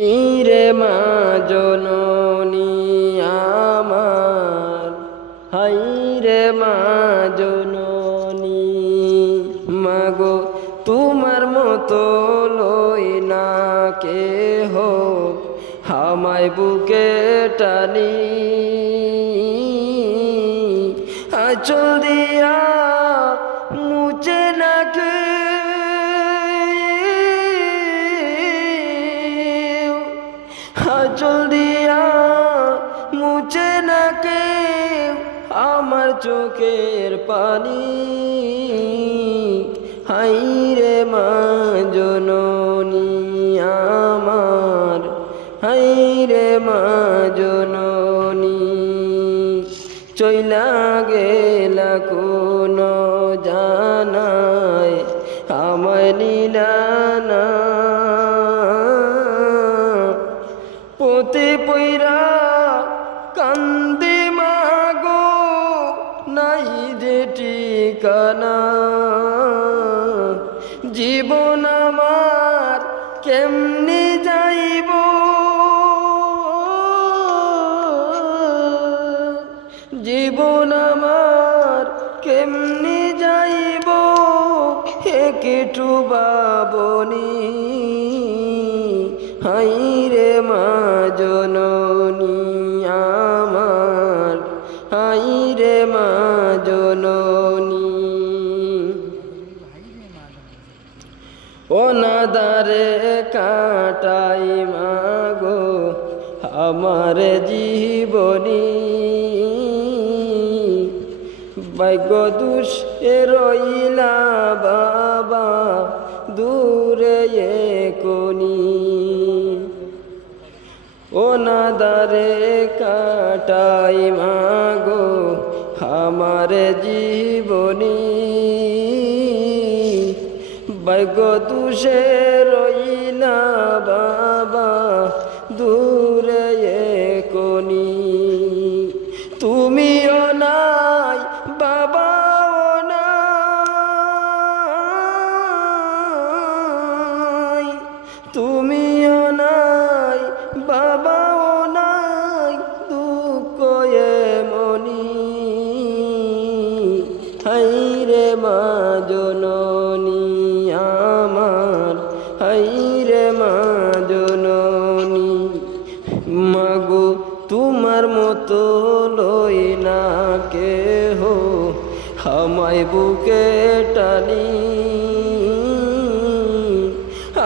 রে মা জননী আমার, হাই রে মা জননী। মাগো তোমার মতো লই না কেহ আমায় বুকে টানি, আঁচল দিয়া মুছে না কেউ, আঁচল দিয়া মুছে না কেউ আমার চোখের পানি। হাই রে মা জননী আমার, হাই রে মা জননী। চইলা গেলা কোন জানায় আমায় নিলা না, পথে পইরা কান্দে মাগো নাই যে ঠিকানা। জীবন আমার কেমনে যাইব, জীবন আমার কেমনে যাইব একটু ভাবনি। হাই রে মা জননী আমার, হাই রে মা জননী। অনাদারে কাটাই মাগো আমার জীবনী, ভাগ্য দুষ রইলা বাবা দূরে কোনি। অনাদারে কাটাই মাগো আমার জীবনী, ভাগ্য দুষে রইলা বাবা দূরে কোনি। তুমিও নাই বাবাও নাই, তুমিও নাই বাবাও নাই, দুঃখ মনি। হাই রে মা জননী আমার, হাই রে মা জননী। মাগো তোমার মতো লই না কেহ আমায় বুকে টানি,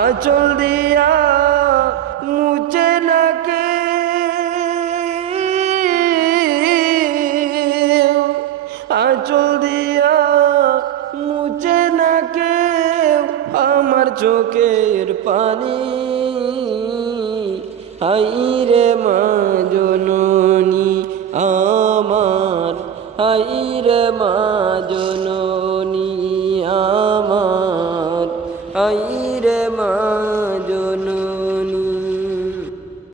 আঁচল দিয়া মুছে না কেউ, আঁচল দিয়া মুছে না কেউ আমার চোখের পানি। হাই রে মা জননী আমার, হাই রে মা